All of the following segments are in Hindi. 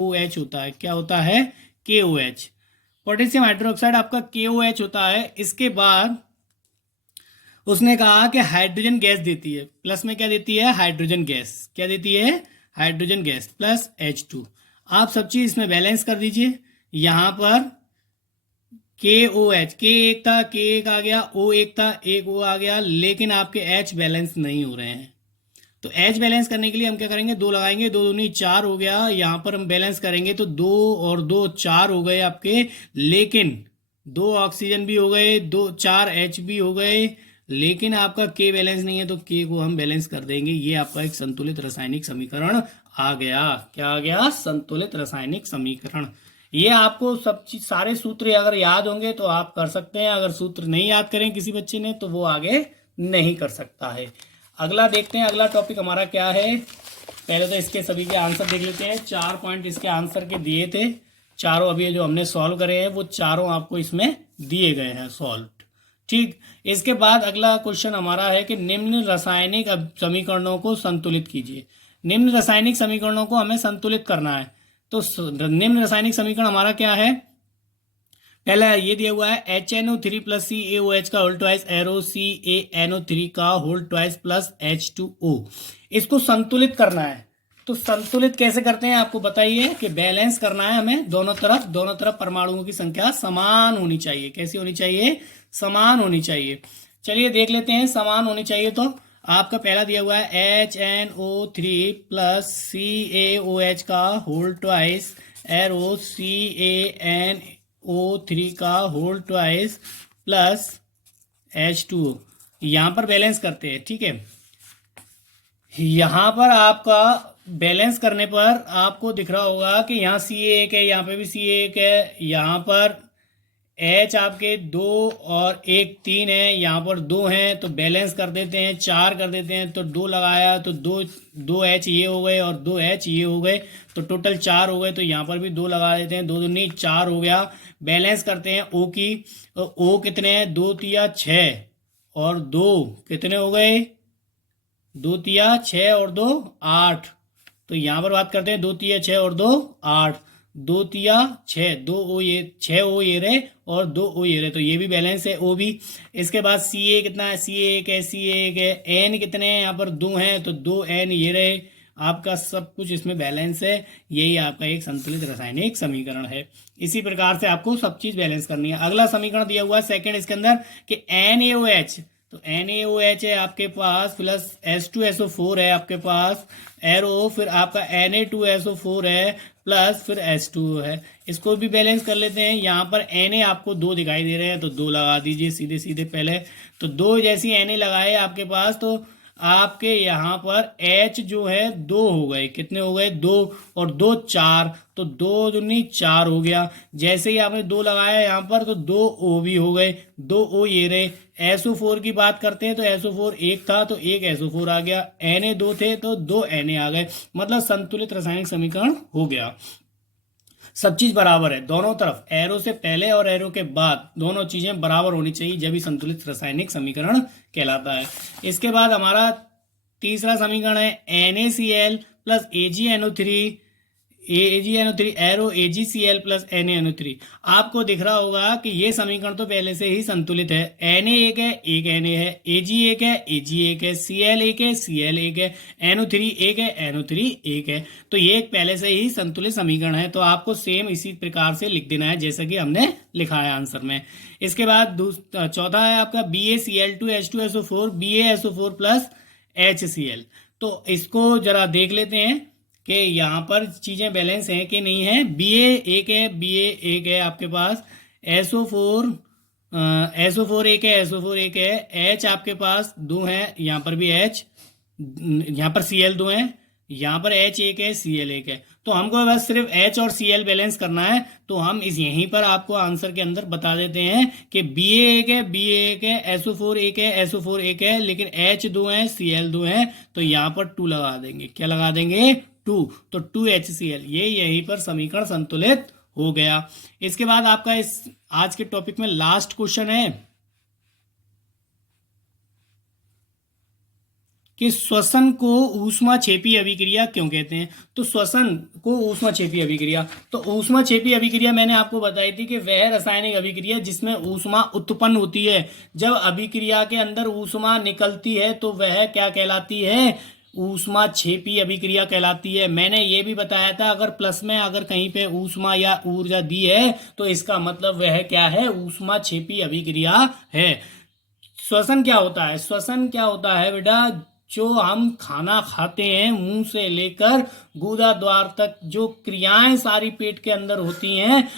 ओ एच होता है। क्या होता है? के ओ एच। पोटेशियम हाइड्रोक्साइड आपका के ओ एच होता है। इसके बाद उसने कहा कि हाइड्रोजन गैस देती है, प्लस में क्या देती है? Hydrogen gas. क्या देती है? Hydrogen gas plus H2। आप सब चीज इसमें बैलेंस कर दीजिए। यहां पर के ओ एच, के एक था, के एक आ गया, ओ एक था, एक ओ आ गया, लेकिन आपके एच बैलेंस नहीं हो रहे हैं। तो एच बैलेंस करने के लिए हम क्या करेंगे? दो लगाएंगे, दो दूनी चार हो गया। यहां पर हम बैलेंस करेंगे तो दो और दो चार हो गए आपके, लेकिन दो ऑक्सीजन भी हो गए, दो चार एच भी हो गए, लेकिन आपका के बैलेंस नहीं है, तो के को हम बैलेंस कर देंगे। ये आपका एक संतुलित रासायनिक समीकरण आ गया। क्या आ गया? संतुलित रासायनिक समीकरण। ये आपको सब चीज, सारे सूत्र अगर याद होंगे तो आप कर सकते हैं। अगर सूत्र नहीं याद करें किसी बच्चे ने तो वो आगे नहीं कर सकता है। अगला देखते हैं, अगला टॉपिक हमारा क्या है। पहले तो इसके सभी के आंसर देख लेते हैं। 4 पॉइंट इसके आंसर के दिए थे, चारों अभी जो हमने सॉल्व करे हैं वो चारों आपको इसमें दिए गए हैं सॉल्व। ठीक। इसके बाद अगला क्वेश्चन हमारा है कि निम्न रासायनिक समीकरणों को संतुलित कीजिए। निम्न रासायनिक समीकरणों को हमें संतुलित करना है। तो निम्न रासायनिक समीकरण हमारा क्या है? पहला ये दिया हुआ है HNO3 प्लस CaOH का होल ट्वाइस एरो CaNO3 का होल ट्वाइस प्लस H2O। इसको संतुलित करना है। तो संतुलित कैसे करते हैं आपको बताइए कि बैलेंस करना है हमें दोनों तरफ। दोनों तरफ परमाणुओं की संख्या समान होनी चाहिए। कैसी होनी चाहिए? समान होनी चाहिए। चलिए देख लेते हैं समान होनी चाहिए। तो आपका पहला दिया हुआ है HNO3 प्लस CaOH का होल ट्वाइस एरो CaNO3 का होल ट्वाइस प्लस H2O। यहां पर बैलेंस करते हैं। ठीक है, यहां पर आपका बैलेंस करने पर आपको दिख रहा होगा कि यहाँ CA1 है, यहाँ पे भी CA1 है, यहाँ पर H आपके दो और एक तीन है, यहाँ पर दो हैं, तो बैलेंस कर देते हैं, चार कर देते हैं। तो दो लगाया तो दो, दो H ये हो गए और दो H ये हो गए, तो टोटल चार हो गए। तो यहाँ पर भी दो लगा देते हैं, दो दूनी चार हो गया। बैलेंस करते हैं O की। तो O कितने हैं? दो तिया छः और दो कितने हो गए? दो तिया छः और दो आठ। तो यहां पर बात करते हैं दो तिया छः और दो आठ। दो तिया छः, दो ओ ये छः ओ ये रहे और दो ओ ये रहे, तो ये भी बैलेंस है ओ भी। इसके बाद सी ए कितना है? सी ए एक है, सी ए एक है। एन कितने हैं? यहाँ पर दो हैं, तो दो एन ये रहे। आपका सब कुछ इसमें बैलेंस है। यही आपका एक संतुलित रासायनिक समीकरण है। इसी प्रकार से आपको सब चीज बैलेंस करनी है। अगला समीकरण दिया हुआ है सेकंड इसके अंदर कि NaOH, तो NaOH है आपके पास प्लस H2SO4 है आपके पास एरो, फिर आपका Na2SO4 है प्लस फिर H2O है। इसको भी बैलेंस कर लेते हैं। यहाँ पर Na आपको दो दिखाई दे रहे हैं, तो दो लगा दीजिए सीधे सीधे पहले। तो दो जैसी Na लगाए आपके पास, तो आपके यहाँ पर H जो है दो हो गए। कितने हो गए? दो और दो चार, तो दो दूनी चार हो गया। जैसे ही आपने दो लगाया यहाँ पर, तो दो O भी हो गए, दो O ये रहे। SO4 की बात करते हैं तो SO4 एक था तो एक SO4 आ गया। Na दो थे तो दो Na आ गए। मतलब संतुलित रासायनिक समीकरण हो गया। सब चीज बराबर है, दोनों तरफ एरो से पहले और एरो के बाद दोनों चीजें बराबर होनी चाहिए, जब भी संतुलित रासायनिक समीकरण कहलाता है। इसके बाद हमारा तीसरा समीकरण है NaCl plus AgNO3, AgNO3 arrow AgCl plus NaNO3। आपको दिख रहा होगा कि ये समीकरण तो पहले से ही संतुलित है। Na एक है, एक Na है, Ag एक है, Ag एक है, Cl एक है, Cl एक है, NO3 एक है, NO3 एक है। तो ये एक पहले से ही संतुलित समीकरण है। तो आपको सेम इसी प्रकार से लिख देना है जैसा कि हमने लिखा है आंसर में। इसके बाद चौथा है आपका BaCl2H2SO4 BaSO4 प्लस HCl। तो इसको जरा देख लेते हैं कि यहाँ पर चीजें बैलेंस हैं कि नहीं है। एक है, एक है आपके पास, SO4 एक है, SO4 एक है। H आपके पास दो है, यहाँ पर भी H, यहाँ पर Cl दो है, यहाँ पर H एक है, Cl एक है। तो हमको बस सिर्फ H और Cl बैलेंस करना है। तो हम इस यहीं पर आपको आंसर के अंदर बता देते हैं कि Ba एक है, Ba एक है, SO4 एक है, SO4 एक है, लेकिन H दो है, Cl दो है, तो यहाँ पर 2 लगा देंगे। क्या लगा देंगे? 2। तो 2HCl। ये यहीं पर समीकरण संतुलित हो गया। इसके बाद आपका इस आज के टॉपिक में लास्ट क्वेश्चन है कि श्वसन को ऊष्माक्षेपी अभिक्रिया क्यों कहते हैं। तो श्वसन को ऊष्माक्षेपी अभिक्रिया, तो ऊष्माक्षेपी अभिक्रिया मैंने आपको बताई थी कि वह रासायनिक अभिक्रिया जिसमें ऊष्मा उत्पन्न होती है। जब अभिक्रिया के अंदर ऊष्मा निकलती है तो वह क्या कहलाती है, ऊष्माक्षेपी अभिक्रिया कहलाती है। मैंने ये भी बताया था अगर प्लस में अगर कहीं पे ऊष्मा या ऊर्जा दी है तो इसका मतलब वह क्या है, ऊष्माक्षेपी अभिक्रिया है। श्वसन क्या होता है, श्वसन क्या होता है बेटा, जो हम खाना खाते हैं मुंह से लेकर गुदा द्वार तक जो क्रियाएं सारी पेट के अंदर होती हैं,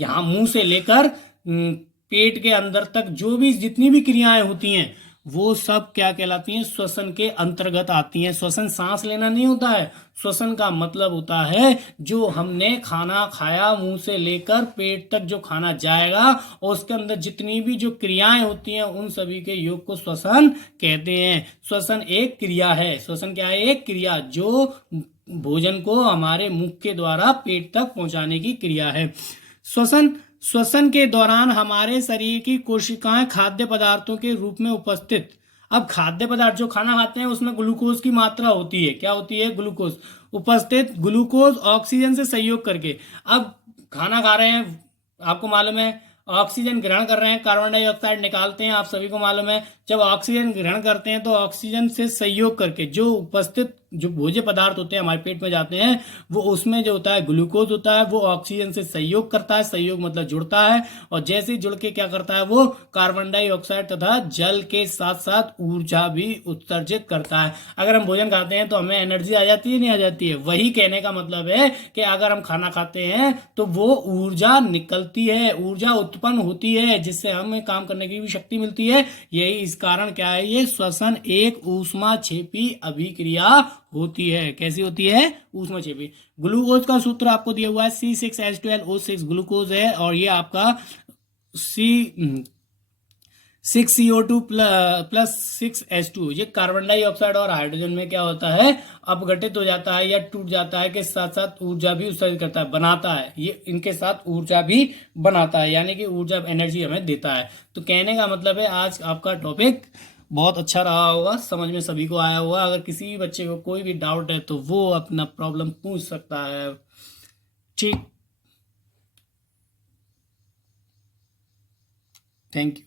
यहाँ मुंह से लेकर पेट के अंदर तक जो भी जितनी भी क्रियाएं होती हैं वो सब क्या कहलाती हैं, श्वसन के अंतर्गत आती हैं। श्वसन सांस लेना नहीं होता है, श्वसन का मतलब होता है जो हमने खाना खाया मुंह से लेकर पेट तक जो खाना जाएगा और उसके अंदर जितनी भी जो क्रियाएं होती हैं उन सभी के योग को श्वसन कहते हैं। श्वसन एक क्रिया है, श्वसन क्या है, एक क्रिया जो भोजन को हमारे मुख के द्वारा पेट तक पहुंचाने की क्रिया है। श्वसन के दौरान हमारे शरीर की कोशिकाएं खाद्य पदार्थों के रूप में उपस्थित, अब खाद्य पदार्थ जो खाना खाते हैं उसमें ग्लूकोज की मात्रा होती है, क्या होती है, ग्लूकोज उपस्थित, ग्लूकोज ऑक्सीजन से सहयोग करके, अब खाना खा रहे हैं आपको मालूम है, ऑक्सीजन ग्रहण कर रहे हैं, कार्बन डाइऑक्साइड निकालते हैं, आप सभी को मालूम है। जब ऑक्सीजन ग्रहण करते हैं तो ऑक्सीजन से सहयोग करके जो उपस्थित जो भोज्य पदार्थ होते हैं हमारे पेट में जाते हैं वो उसमें जो होता है ग्लूकोज होता है, वो ऑक्सीजन से सहयोग करता है, सहयोग मतलब जुड़ता है, और जैसे जुड़ के क्या करता है वो कार्बन डाइऑक्साइड तथा जल के साथ साथ ऊर्जा भी उत्सर्जित करता है। अगर हम भोजन खाते हैं तो हमें एनर्जी आ जाती है, नहीं आ जाती है, वही कहने का मतलब है कि अगर हम खाना खाते हैं तो वो ऊर्जा निकलती है, ऊर्जा उत्पन्न होती है जिससे हमें काम करने की भी शक्ति मिलती है। यही इस कारण क्या है, ये श्वसन एक ऊष्माक्षेपी अभिक्रिया होती है। कैसी होती है, ऊष्माक्षेपी। ग्लूकोज का सूत्र आपको दिया हुआ है C6H12O6 ग्लूकोज है, और ये आपका C6CO2 प्लस 6H2 ये कार्बन डाइऑक्साइड और हाइड्रोजन में क्या होता है, अपघटित हो जाता है या टूट जाता है, के साथ साथ ऊर्जा भी उत्सर्जित करता है, बनाता है, ये इनके साथ ऊर्जा भी बनाता है, यानी कि ऊर्जा एनर्जी हमें देता है। तो कहने का मतलब है आज आपका टॉपिक बहुत अच्छा रहा होगा, समझ में सभी को आया होगा। अगर किसी भी बच्चे को कोई भी डाउट है तो वो अपना प्रॉब्लम पूछ सकता है। ठीक, थैंक यू।